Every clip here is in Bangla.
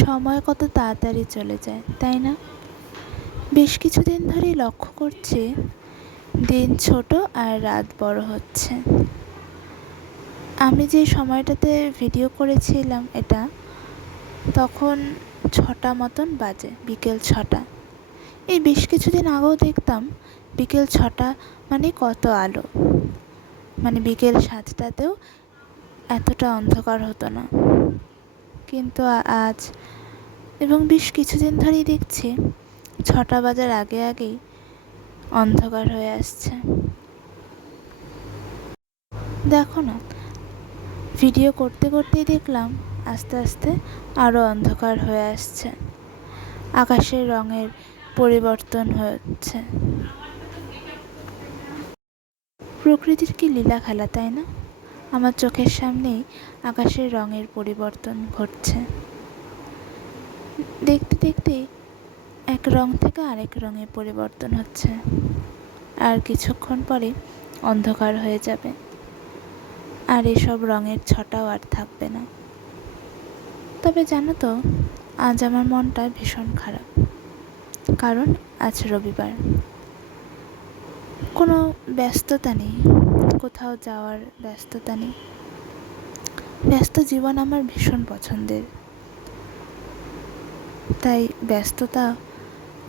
সময় কত তাড়াতাড়ি চলে যায়, তাই না? বেশ কিছুদিন ধরেই লক্ষ্য করছি দিন ছোট আর রাত বড় হচ্ছে। আমি যে সময়টাতে ভিডিও করেছিলাম এটা, তখন 6টা মতন বাজে, বিকেল 6টা। এই বেশ কিছুদিন আগেও দেখতাম বিকেল 6টা মানে কত আলো, মানে বিকেল 7টাতেও এতটা অন্ধকার হতো না। কিন্তু আজ এবং বেশ কিছুদিন ধরেই দেখছি 6টা বাজার আগে আগেই অন্ধকার হয়ে আসছে। দেখো না, ভিডিও করতে করতেই দেখলাম আস্তে আস্তে আরও অন্ধকার হয়ে আসছে, আকাশের রঙের পরিবর্তন হচ্ছে। প্রকৃতির কি লীলা খেলা, তাই না? আমার চোখের সামনেই আকাশের রঙের পরিবর্তন ঘটছে। দেখতে দেখতেই এক রং থেকে আরেক রঙে পরিবর্তন হচ্ছে, আর কিছুক্ষণ পরে অন্ধকার হয়ে যাবে, আর এসব রঙের ছটাও আর থাকবে না। তবে জানো তো, আজ আমার মনটা ভীষণ খারাপ, কারণ আজ রবিবার। কোনো ব্যস্ততা নেই, কোথাও যাওয়ার ব্যস্ততা নেই। ব্যস্ত জীবন আমার ভীষণ পছন্দের, তাই ব্যস্ততা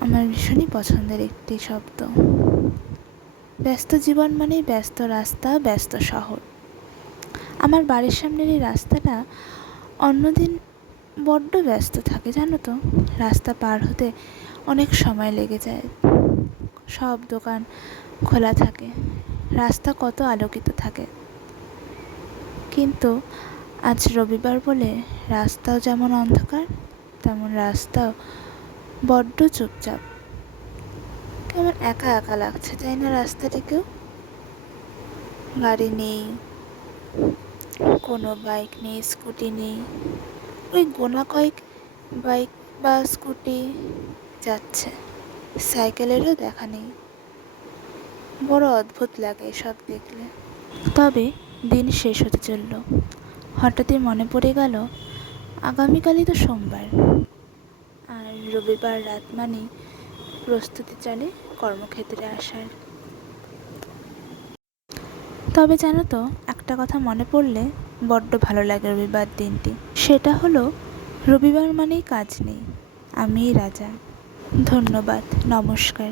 আমার ভীষণই পছন্দের একটি শব্দ। ব্যস্ত জীবন মানেই ব্যস্ত রাস্তা, ব্যস্ত শহর। আমার বাড়ির সামনের এই রাস্তাটা অন্যদিন বড্ড ব্যস্ত থাকে, জানো তো। রাস্তা পার হতে অনেক সময় লেগে যায়, সব দোকান খোলা থাকে, রাস্তা কত আলোকিত থাকে। কিন্তু আজ রবিবার বলে রাস্তাও যেমন অন্ধকার, তেমন রাস্তাও বড্ড চুপচাপ। কেমন একা একা লাগছে, তাই না? রাস্তাটিকেও গাড়ি নেই, কোনো বাইক নেই, স্কুটি নেই। ওই গোনা কয়েক বাইক বা স্কুটি যাচ্ছে, সাইকেলেরও দেখা নেই। বড় অদ্ভুত লাগে এসব দেখলে। তবে দিন শেষ হতে চলল, হঠাৎই মনে পড়ে গেল আগামীকালই তো সোমবার, আর রবিবার রাত মানেই প্রস্তুতি চলে কর্মক্ষেত্রে আসার। তবে জানো তো, একটা কথা মনে পড়লে বড্ড ভালো লাগে রবিবার দিনটি। সেটা হলো, রবিবার মানেই কাজ নেই, আমিই রাজা। ধন্যবাদ, নমস্কার।